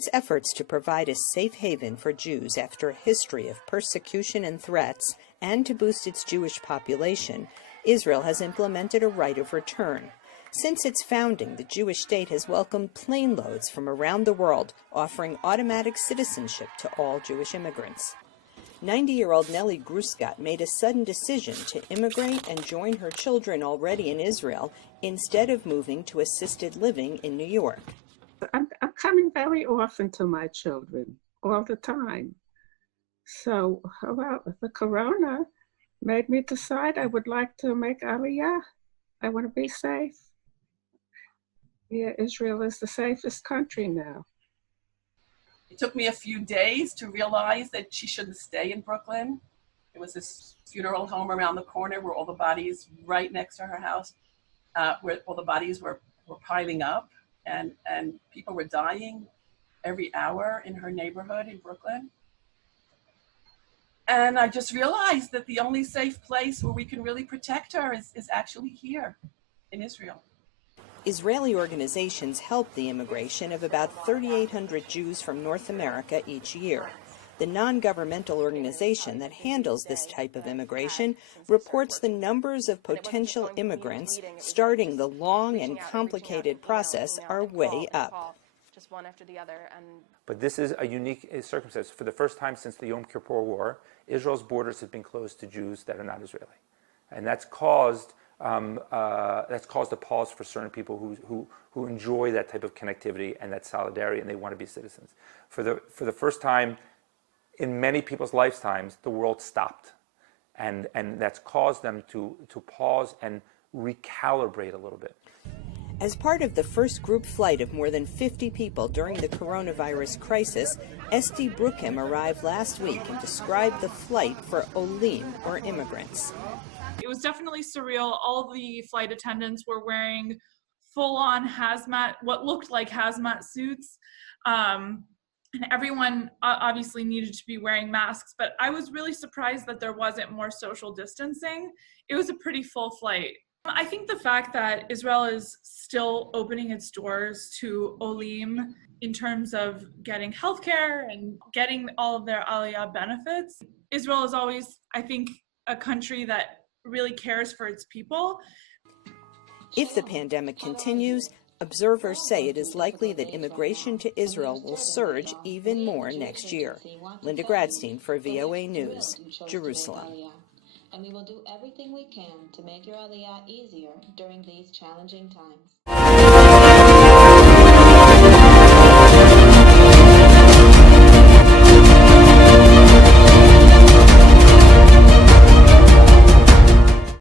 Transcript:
its efforts to provide a safe haven for Jews after a history of persecution and threats, and to boost its Jewish population, Israel has implemented a right of return. Since its founding, the Jewish state has welcomed plane loads from around the world, offering automatic citizenship to all Jewish immigrants. 90-year-old Nellie Gruskat made a sudden decision to immigrate and join her children already in Israel instead of moving to assisted living in New York. I'm coming very often to my children, all the time. So, well, the corona made me decide I would like to make Aliyah. I want to be safe. Yeah, Israel is the safest country now. It took me a few days to realize that she shouldn't stay in Brooklyn. There was this funeral home around the corner where all the bodies, right next to her house, where all the bodies were piling up, and people were dying every hour in her neighborhood in Brooklyn. And I just realized that the only safe place where we can really protect her is actually here in Israel. Israeli organizations help the immigration of about 3,800 Jews from North America each year. The non-governmental organization that handles this type of immigration reports the numbers of potential immigrants starting the long and complicated process are way up. But this is a unique circumstance. For the first time since the Yom Kippur War, Israel's borders have been closed to Jews that are not Israeli. And that's caused a pause for certain people who enjoy that type of connectivity and that solidarity, and they want to be citizens. For the first time in many people's lifetimes, the world stopped, and that's caused them to pause and recalibrate a little bit. As part of the first group flight of more than 50 people during the coronavirus crisis, Esti Brukim arrived last week and described the flight for Olim, or immigrants. It was definitely surreal. All the flight attendants were wearing full-on hazmat, what looked like hazmat suits. And everyone obviously needed to be wearing masks, but I was really surprised that there wasn't more social distancing. It was a pretty full flight. I think the fact that Israel is still opening its doors to Olim in terms of getting healthcare and getting all of their Aliyah benefits. Israel is always, I think, a country that really cares for its people. If the pandemic continues, observers say it is likely that immigration to Israel will surge even more next year. Linda Gradstein for VOA News, Jerusalem. And we will do everything we can to make your Aliyah easier during these challenging times.